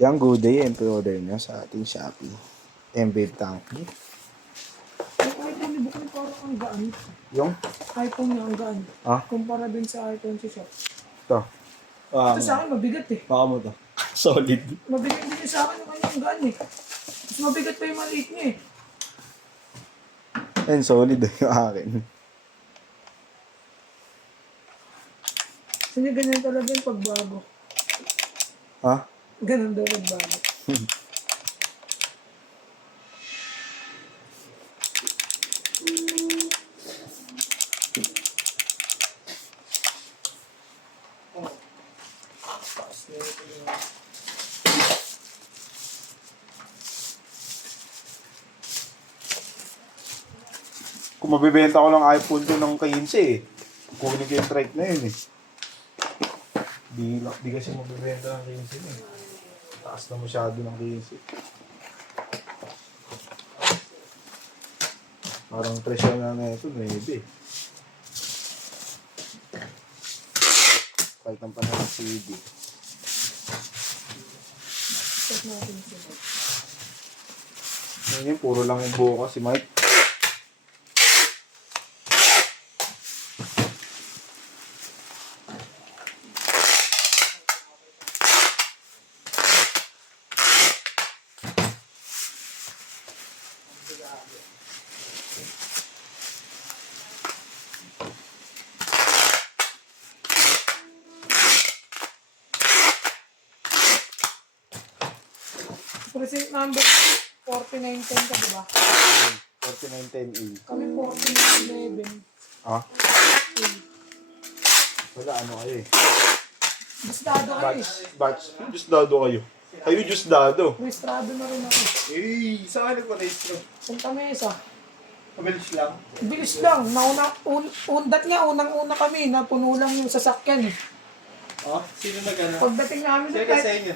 Yung good day, order nyo sa ating Shopee. M-Babe Tank. Yung iPhone ni Bukay parang ang gaan. Yung? iPhone niya ang gaan. Ah? Kumpara din sa iPhone sa shop. Ito. Ito sa akin mabigat eh. Baka mo to. Solid. Mabigat din sa akin yung kanyang gaan eh. Mas mabigat pa yung maliit niya eh. And solid yung akin. Kasi ganyan talaga yung pagbago. Ha? Ganun daw pagbago. Kung mabibenta ko ng iPhone ko ng 15 eh. Kukunin ko yung trike na yun eh. Di kasi mabibenta ng 15 eh. Taas na masyado ng 15. Parang presyo na ito, 9 eh. Kahit ang panahon ng CD. Check natin sila. Ngayon, puro lang yung buo si Mike. Present number 4910 ka diba? 4910A. Kami 4911. Ah? Wala, ano kayo eh. Bistado kayo eh. Batch. Just dado kayo. Kayo just dado. Registrado na rin ako. Eh, saan ka nagpa-registro? Santa Mesa. Mabilis lang. Bilis lang. Undat nga, unang-una kami. Napuno lang yung sasakyan eh. Oh, sino nag-ano? Pagdating namin Sino doon, ka sa inyo?